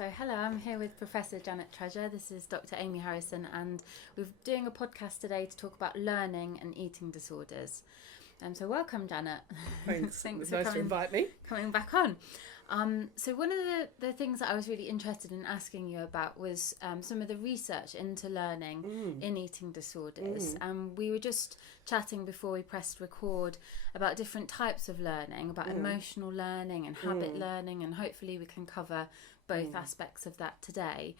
So hello, I'm here with Professor Janet Treasure. This is Dr. Amy Harrison, and we're doing a podcast today to talk about learning and eating disorders. So welcome, Janet. Thanks. Thanks It's for nice to invite me. coming back on. So one of the things that I was really interested in asking you about was some of the research into learning in eating disorders. We were just chatting before we pressed record about different types of learning, about emotional learning and habit learning, and hopefully we can cover both aspects of that today.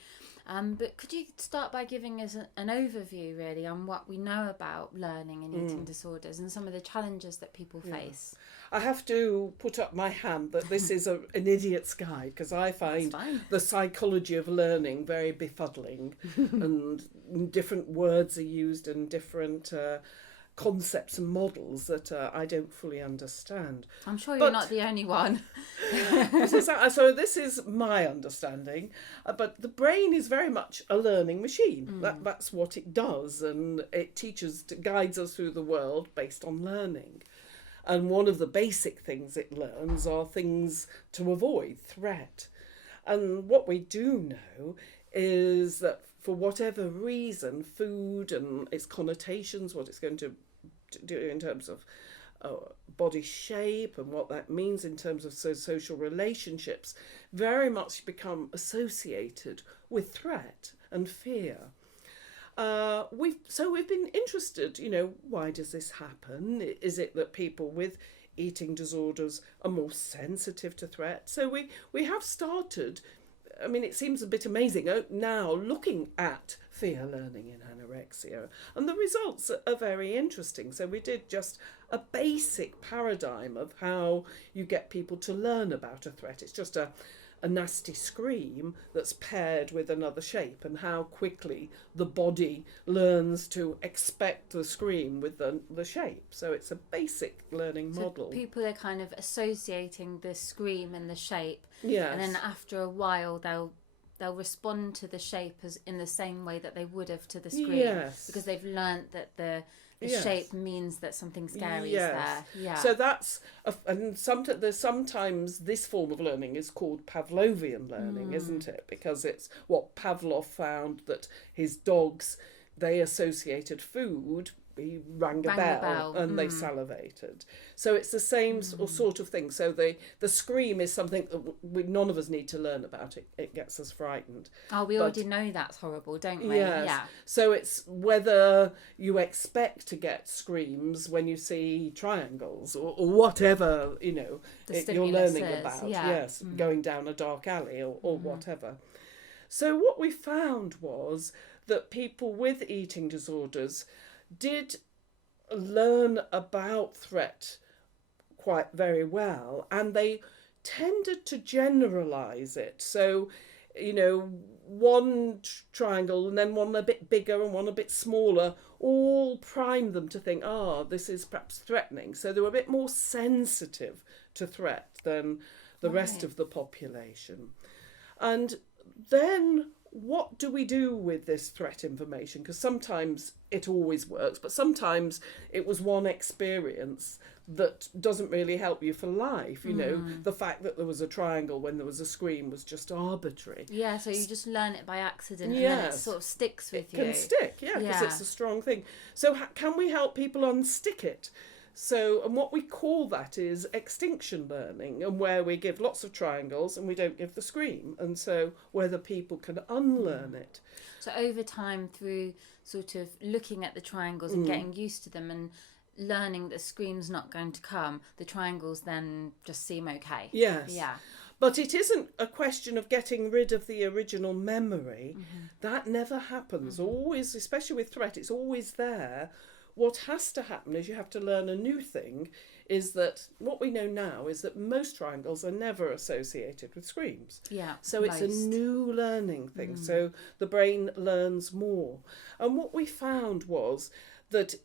But could you start by giving us an overview really on what we know about learning and eating disorders and some of the challenges that people face? I have to put up my hand that this is an idiot's guide, because I find the psychology of learning very befuddling and different words are used and different concepts and models that I don't fully understand. I'm sure you're not the only one. So this is my understanding, but the brain is very much a learning machine. That's what it does, and it guides us through the world based on learning. And one of the basic things it learns are things to avoid threat. And what we do know is that for whatever reason, food and its connotations, what it's going to do in terms of body shape and what that means in terms of social relationships, very much become associated with threat and fear. We've been interested, why does this happen? Is it that people with eating disorders are more sensitive to threat? So we have started, it seems a bit amazing now looking at fear learning in anorexia, and the results are very interesting. So we did just a basic paradigm of how you get people to learn about a threat. It's just a nasty scream that's paired with another shape, and how quickly the body learns to expect the scream with the shape. So it's a basic learning model. People are kind of associating the scream and the shape, yes. And then after a while they'll respond to the shape as in the same way that they would have to the scream, yes. because they've learnt that the yes. shape means that something scary yes. is there. Yeah. So that's sometimes this form of learning is called Pavlovian learning, isn't it? Because it's what Pavlov found, that his dogs, they associated food. He rang a bell and they salivated. So it's the same sort of thing. So the scream is something that none of us need to learn about. It gets us frightened. Oh, we already know that's horrible, don't we? Yes. Yeah. So it's whether you expect to get screams when you see triangles or whatever, you're learning about. Yeah. Yes, going down a dark alley or whatever. So what we found was that people with eating disorders did learn about threat quite very well, and they tended to generalize it. So, one triangle and then one a bit bigger and one a bit smaller all primed them to think, this is perhaps threatening. So they were a bit more sensitive to threat than the rest of the population. And then what do we do with this threat information? Because sometimes it always works, but sometimes it was one experience that doesn't really help you for life. The fact that there was a triangle when there was a scream was just arbitrary. Yeah, so you just learn it by accident, yes. and then it sort of sticks with you. It can stick, because it's a strong thing. So can we help people unstick it? So, and what we call that is extinction learning, and where we give lots of triangles and we don't give the scream, and so whether people can unlearn it. So over time, through sort of looking at the triangles and getting used to them and learning that scream's not going to come, the triangles then just seem okay. Yes. Yeah. But it isn't a question of getting rid of the original memory. That never happens. Always, especially with threat, it's always there. What has to happen is you have to learn a new thing, is that what we know now is that most triangles are never associated with screams. Yeah. So it's a new learning thing. So the brain learns more. And what we found was that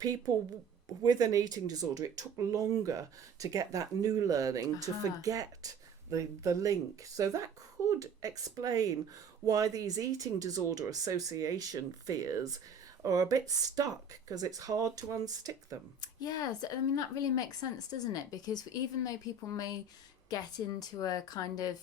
people with an eating disorder, it took longer to get that new learning, to forget the link. So that could explain why these eating disorder association fears are a bit stuck, because it's hard to unstick them. Yes, that really makes sense, doesn't it? Because even though people may get into a kind of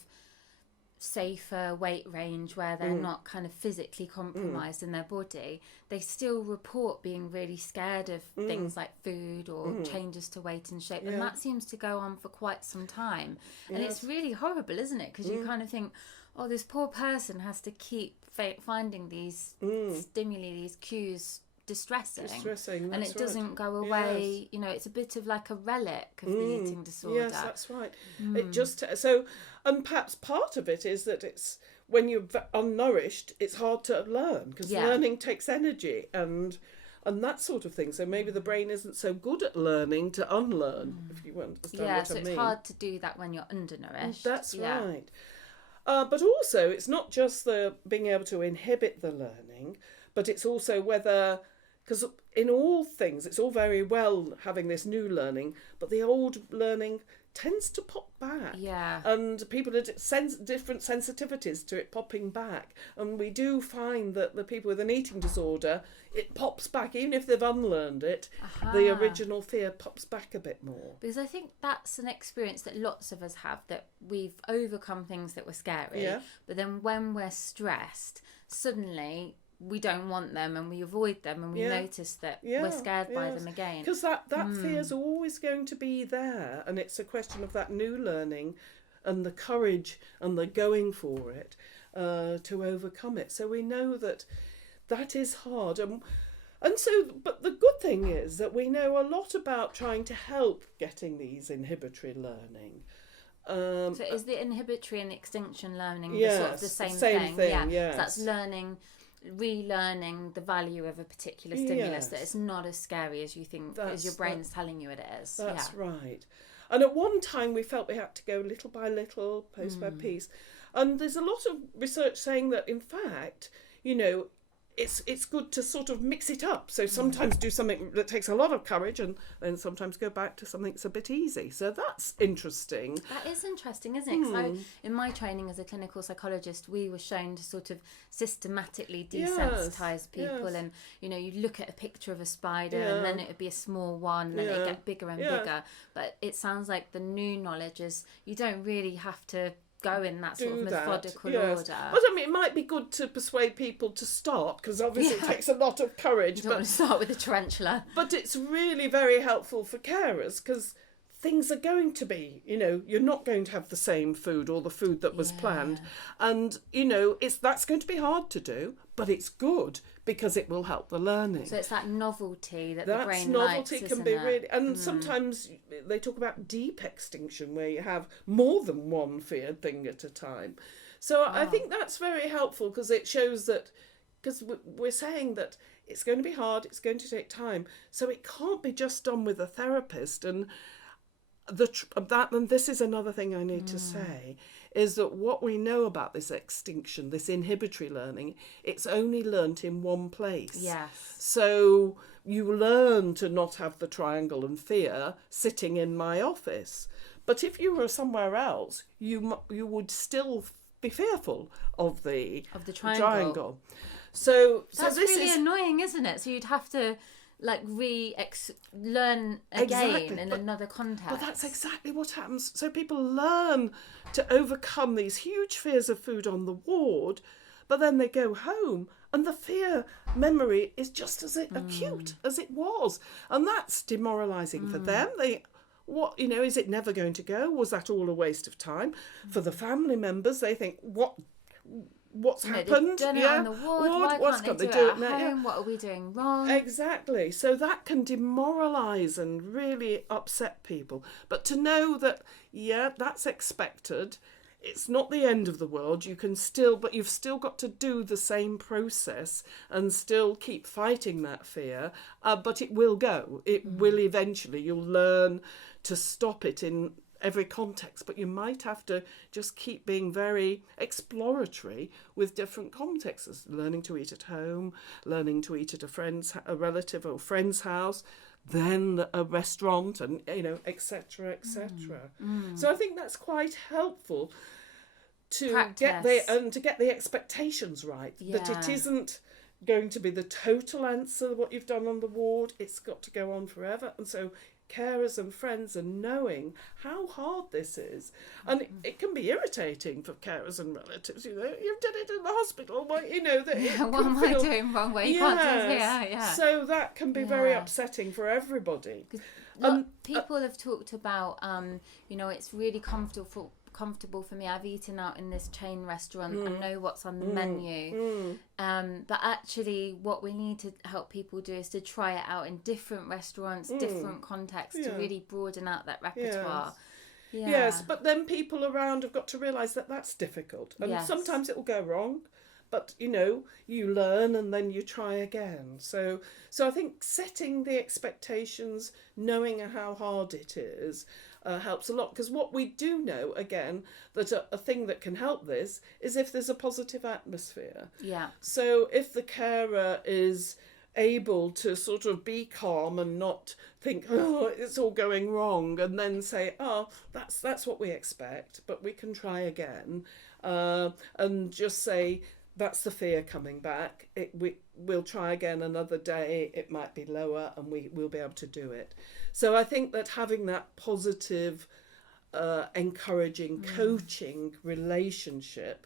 safer weight range where they're not kind of physically compromised in their body, they still report being really scared of things like food or changes to weight and shape. And that seems to go on for quite some time. And it's really horrible, isn't it? Because you kind of think, oh, this poor person has to keep finding these stimuli, these cues distressing, and it doesn't go away. Yes. You know, it's a bit of like a relic of the eating disorder. Yes, that's right. It just and perhaps part of it is that it's when you're unnourished, it's hard to learn because learning takes energy and that sort of thing. So maybe the brain isn't so good at learning to unlearn, if you understand what I mean. Yeah, so it's hard to do that when you're undernourished. That's right. But also, it's not just the being able to inhibit the learning, but it's also whether, because in all things, it's all very well having this new learning, but the old learning tends to pop back. Yeah. And people have different sensitivities to it popping back. And we do find that the people with an eating disorder, it pops back, even if they've unlearned it, the original fear pops back a bit more. Because I think that's an experience that lots of us have, that we've overcome things that were scary, but then when we're stressed, suddenly we don't want them and we avoid them and we notice that we're scared by them again. Because that fear's always going to be there, and it's a question of that new learning and the courage and the going for it to overcome it. So we know that is hard. And so, but the good thing is that we know a lot about trying to help getting these inhibitory learning. So is the inhibitory and extinction learning sort of the same thing? Yeah. Yes. So that's relearning the value of a particular stimulus, that it's not as scary as you think, as your brain's telling you it is. That's right. And at one time we felt we had to go little by little, piece by piece. And there's a lot of research saying that, in fact, you know, it's good to sort of mix it up. So sometimes do something that takes a lot of courage and then sometimes go back to something that's a bit easy. So that's interesting. That is interesting, isn't it? Because in my training as a clinical psychologist, we were shown to sort of systematically desensitize people. And, you know, you'd look at a picture of a spider and then it would be a small one and then it'd get bigger and bigger. But it sounds like the new knowledge is you don't really have to go in that sort of methodical order. But I mean, it might be good to persuade people to start, because obviously it takes a lot of courage. You don't want to start with a tarantula. But it's really very helpful for carers, because things are going to be, you know, you're not going to have the same food or the food that was planned. And, you know, that's going to be hard to do, but it's good because it will help the learning. So it's that novelty that the brain novelty likes, can be really, and sometimes they talk about deep extinction, where you have more than one feared thing at a time. So I think that's very helpful, because it shows that, because we're saying that it's going to be hard, it's going to take time, so it can't be just done with a therapist. And and this is another thing I need to say, is that what we know about this extinction, this inhibitory learning, it's only learnt in one place. Yes. So you learn to not have the triangle and fear sitting in my office. But if you were somewhere else, you would still be fearful of the triangle. So that's this really is annoying, isn't it? So you'd have to like learn again in another context. But that's exactly what happens. So people learn to overcome these huge fears of food on the ward, but then they go home and the fear memory is just as acute as it was. And that's demoralising for them. Is it never going to go? Was that all a waste of time? For the family members, they think, what's happened? They've done it on the ward. Why can't they do it at home? What are we doing wrong? Exactly. So that can demoralise and really upset people. But to know that, that's expected. It's not the end of the world. But you've still got to do the same process and still keep fighting that fear. But it will go. It will eventually. You'll learn to stop it in every context, but you might have to just keep being very exploratory with different contexts, learning to eat at home, learning to eat at a relative or friend's house, then a restaurant, and etc. So I think that's quite helpful to get the expectations right, that it isn't going to be the total answer what you've done on the ward. It's got to go on forever, and so carers and friends and knowing how hard this is. And it can be irritating for carers and relatives, you did it in the hospital, what am I doing wrong? Well, you can't do it here. Yeah. So that can be very upsetting for everybody. People have talked about, it's really comfortable for me. I've eaten out in this chain restaurant. I know what's on the menu. But actually, what we need to help people do is to try it out in different restaurants, different contexts, to really broaden out that repertoire. Yes. Yes, but then people around have got to realise that that's difficult. And sometimes it will go wrong. But, you learn and then you try again. So I think setting the expectations, knowing how hard it is, helps a lot. Because what we do know, again, that a thing that can help this is if there's a positive atmosphere. Yeah. So if the carer is able to sort of be calm and not think, oh, it's all going wrong, and then say, oh, that's what we expect, but we can try again, and just say, that's the fear coming back. We'll try again another day. It might be lower and we'll be able to do it. So I think that having that positive, encouraging, coaching relationship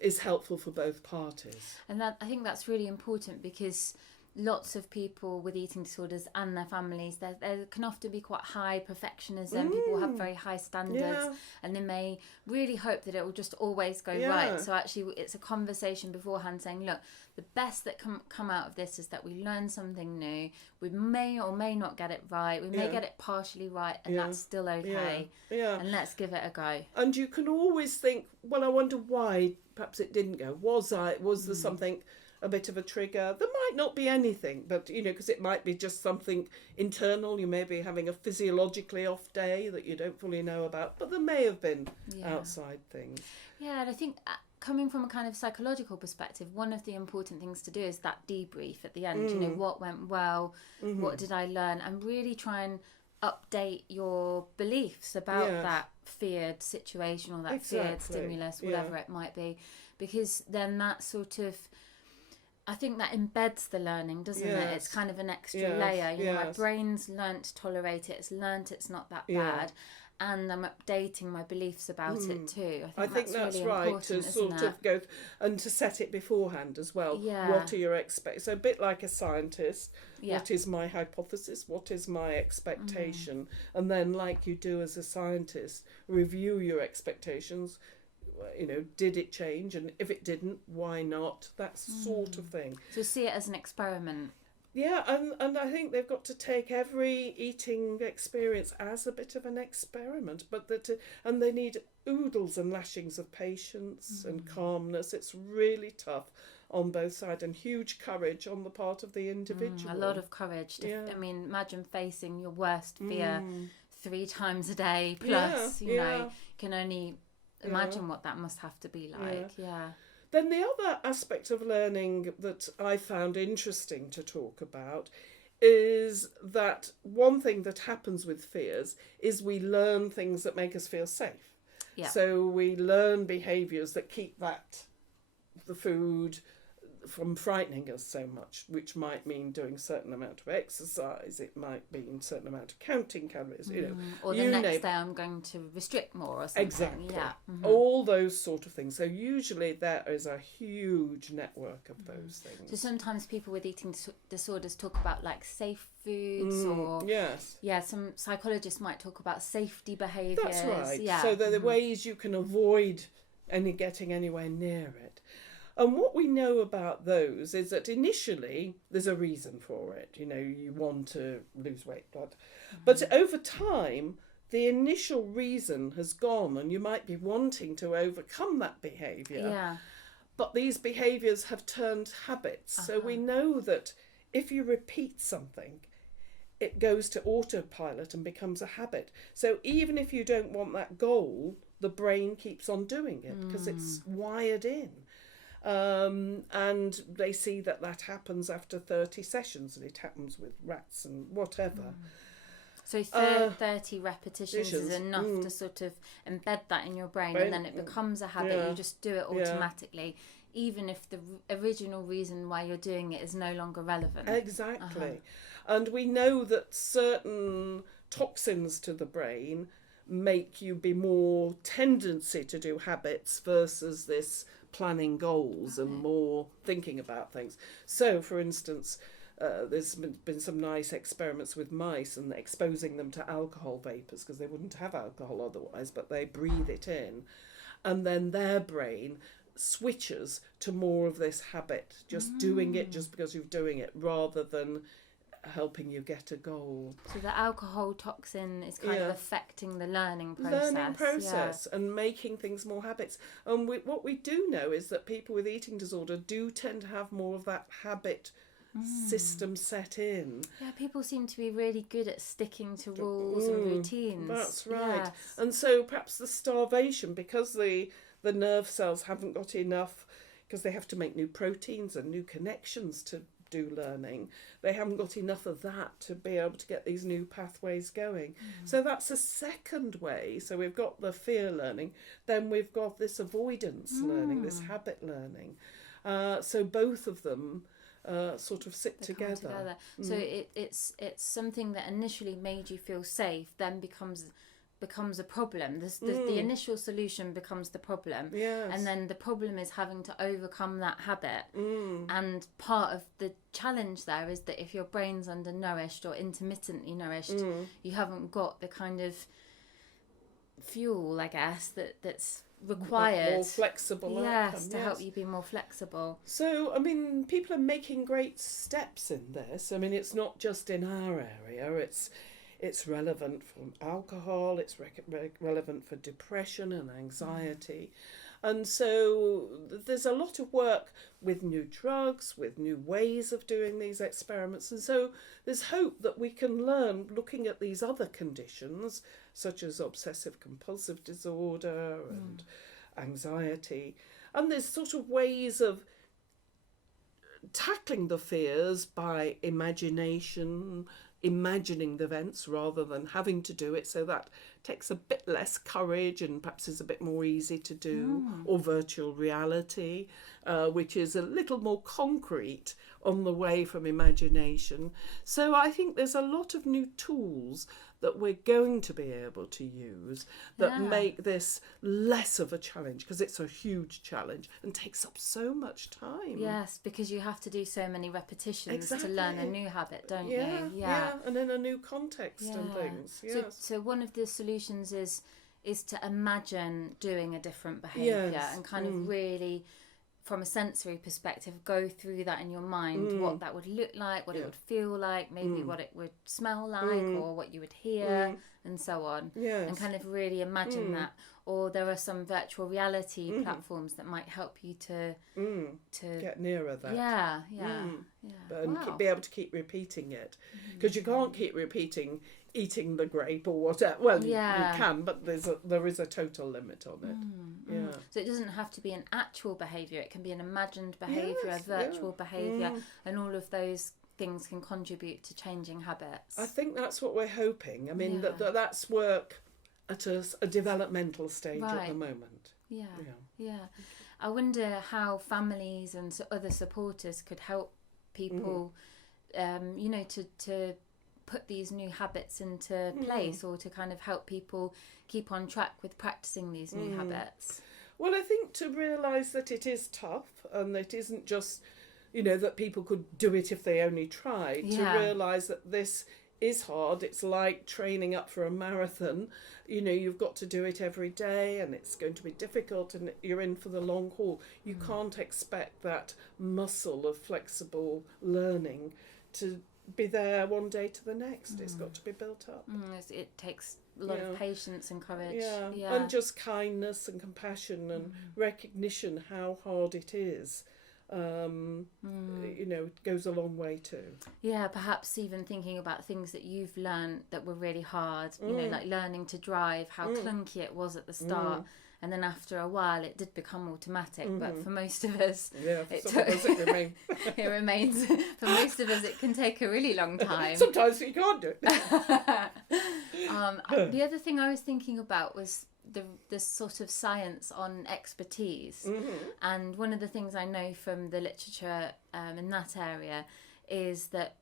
is helpful for both parties. And I think that's really important, because lots of people with eating disorders and their families, there can often be quite high perfectionism. People have very high standards, and they may really hope that it will just always go right. So actually, it's a conversation beforehand saying, look, the best that can come out of this is that we learn something new. We may or may not get it right. We may get it partially right, and that's still okay. And let's give it a go. And you can always think, well, I wonder why perhaps it didn't go. Was there something, a bit of a trigger? There might not be anything, but because it might be just something internal. You may be having a physiologically off day that you don't fully know about, but there may have been outside things. Yeah, and I think coming from a kind of psychological perspective, one of the important things to do is that debrief at the end. What went well, what did I learn, and really try and update your beliefs about that feared situation or that feared stimulus, whatever it might be, because then that sort of, I think that embeds the learning, doesn't it? It's kind of an extra layer. My brain's learnt to tolerate it. It's learnt it's not that bad. And I'm updating my beliefs about it too. I think that's really right, to sort of go and to set it beforehand as well. What are your expectations? So a bit like a scientist, what is my hypothesis? What is my expectation? And then, like you do as a scientist, review your expectations. Did it change? And if it didn't, why not? That sort of thing. So see it as an experiment. Yeah, and I think they've got to take every eating experience as a bit of an experiment, and they need oodles and lashings of patience and calmness. It's really tough on both sides, and huge courage on the part of the individual. A lot of courage. I mean, imagine facing your worst fear 3 times a day plus. You can only imagine what that must have to be like. Then the other aspect of learning that I found interesting to talk about is that one thing that happens with fears is we learn things that make us feel safe. So we learn behaviours that keep the food from frightening us so much, which might mean doing a certain amount of exercise, it might mean a certain amount of counting calories, or the next day I'm going to restrict more or something. Exactly. All those sort of things. So usually there is a huge network of those things. So sometimes people with eating disorders talk about like safe foods, or some psychologists might talk about safety behaviours. That's right. So there are ways you can avoid getting anywhere near it. And what we know about those is that initially there's a reason for it. You want to lose weight, but over time the initial reason has gone, and you might be wanting to overcome that behaviour. But these behaviours have turned habits. So we know that if you repeat something, it goes to autopilot and becomes a habit. So even if you don't want that goal, the brain keeps on doing it because it's wired in. And they see that happens after 30 sessions, and it happens with rats and whatever. So 30 repetitions is enough to sort of embed that in your brain, and then it becomes a habit. You just do it automatically, even if the original reason why you're doing it is no longer relevant. Exactly. And we know that certain toxins to the brain make you be more tendency to do habits versus this planning goals and more thinking about things. So, for instance, there's been some nice experiments with mice and exposing them to alcohol vapours, because they wouldn't have alcohol otherwise, but they breathe it in. And then their brain switches to more of this habit, just doing it just because you're doing it, rather than helping you get a goal. So the alcohol toxin is kind of affecting the learning process. And making things more habits. And what we do know is that people with eating disorder do tend to have more of that habit system set in. Yeah, people seem to be really good at sticking to rules and routines. That's right. Yes. And so perhaps the starvation, because the nerve cells haven't got enough, because they have to make new proteins and new connections to do learning, they haven't got enough of that to be able to get these new pathways going. So that's a second way. So we've got the fear learning, then we've got this avoidance learning, this habit learning. So both of them sort of sit together. So it's something that initially made you feel safe, then becomes a problem. The initial solution becomes the problem, and then the problem is having to overcome that habit. And part of the challenge there is that if your brain's undernourished or intermittently nourished, you haven't got the kind of fuel, I guess, that's required. More flexible. Yes, to help you be more flexible. So, I mean, people are making great steps in this. I mean, it's not just in our area, it's relevant for alcohol, it's relevant for depression and anxiety. And so there's a lot of work with new drugs, with new ways of doing these experiments. And so there's hope that we can learn, looking at these other conditions, such as obsessive compulsive disorder and anxiety. And there's sort of ways of tackling the fears by imagining the events rather than having to do it, so that takes a bit less courage and perhaps is a bit more easy to do. Or virtual reality, which is a little more concrete on the way from imagination. So I think there's a lot of new tools that we're going to be able to use that make this less of a challenge, because it's a huge challenge and takes up so much time. Yes, because you have to do so many repetitions to learn a new habit, don't you? Yeah, and in a new context and things. Yes. So one of the solutions is to imagine doing a different behaviour and kind of really, from a sensory perspective, go through that in your mind, what that would look like, what it would feel like, maybe what it would smell like, or what you would hear, and so on. And kind of really imagine that. Or there are some virtual reality platforms that might help you to get nearer that. But be able to keep repeating it, because you can't keep repeating eating the grape or whatever. Well, you can, but there is a total limit on it. So it doesn't have to be an actual behaviour, it can be an imagined behaviour, a virtual behaviour, and all of those things can contribute to changing habits. I think that's what we're hoping. I mean, that's work at a developmental stage at the moment. I wonder how families and other supporters could help people, to put these new habits into place, or to kind of help people keep on track with practicing these new habits. Well, I think to realise that it is tough, and that it isn't just, that people could do it if they only tried. To realise that this is hard. It's like training up for a marathon. You've got to do it every day, and it's going to be difficult, and you're in for the long haul. You can't expect that muscle of flexible learning to be there one day to the next. It's got to be built up. It takes a lot of patience and courage. And just kindness and compassion and recognition how hard it is. Goes a long way too. Yeah, perhaps even thinking about things that you've learned that were really hard, like learning to drive, how clunky it was at the start. And then after a while, it did become automatic. But for most of us, it remains. For most of us, it can take a really long time. Sometimes you can't do it. The other thing I was thinking about was the sort of science on expertise. And one of the things I know from the literature in that area is that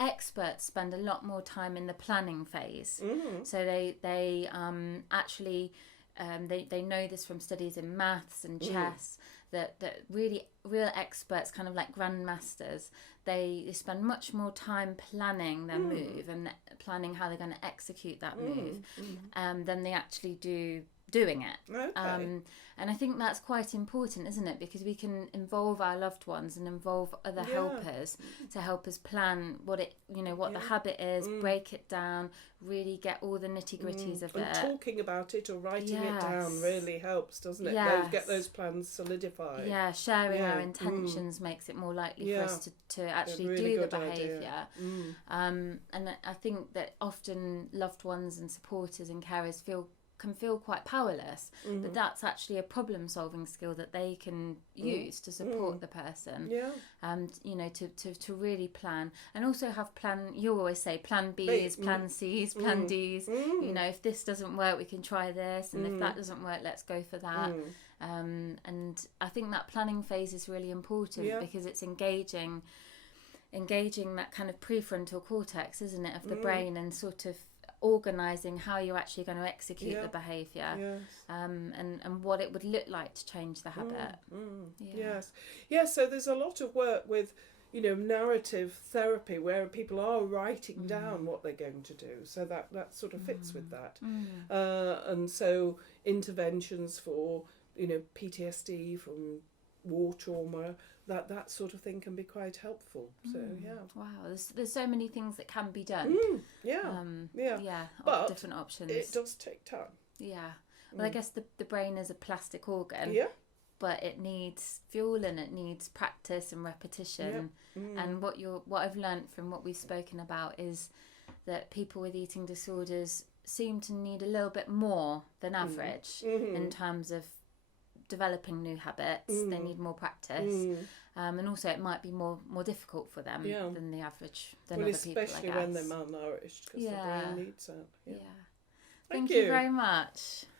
experts spend a lot more time in the planning phase. So they actually they know this from studies in maths and chess, that really real experts, kind of like grandmasters, they spend much more time planning their move and planning how they're going to execute that move than they actually do doing it. Okay. And I think that's quite important, isn't it? Because we can involve our loved ones and involve other helpers to help us plan what the habit is, break it down, really get all the nitty-gritties of and it. talking about it or writing it down really helps, doesn't it? Get those plans solidified. Yeah, sharing our intentions makes it more likely for us to actually really do the good behaviour. And I think that often loved ones and supporters and carers can feel quite powerless, but that's actually a problem-solving skill that they can use to support the person. And to really plan, and also have you always say plan Bs, plan Cs, plan Ds. If this doesn't work, we can try this, and if that doesn't work, let's go for that. And I think that planning phase is really important because it's engaging that kind of prefrontal cortex, isn't it, of the brain, and sort of organising how you're actually going to execute the behaviour, and what it would look like to change the habit. Yes, so there's a lot of work with narrative therapy where people are writing down what they're going to do, so that sort of fits with that. And so interventions for PTSD from war trauma, that sort of thing can be quite helpful. So Wow, there's so many things that can be done. But different options. It does take time. Well, I guess the brain is a plastic organ, but it needs fuel and it needs practice and repetition. And what I've learnt from what we've spoken about is that people with eating disorders seem to need a little bit more than average in terms of developing new habits. They need more practice, and also it might be more difficult for them than the average other people, especially when they're malnourished, because the brain needs that. Thank you very much.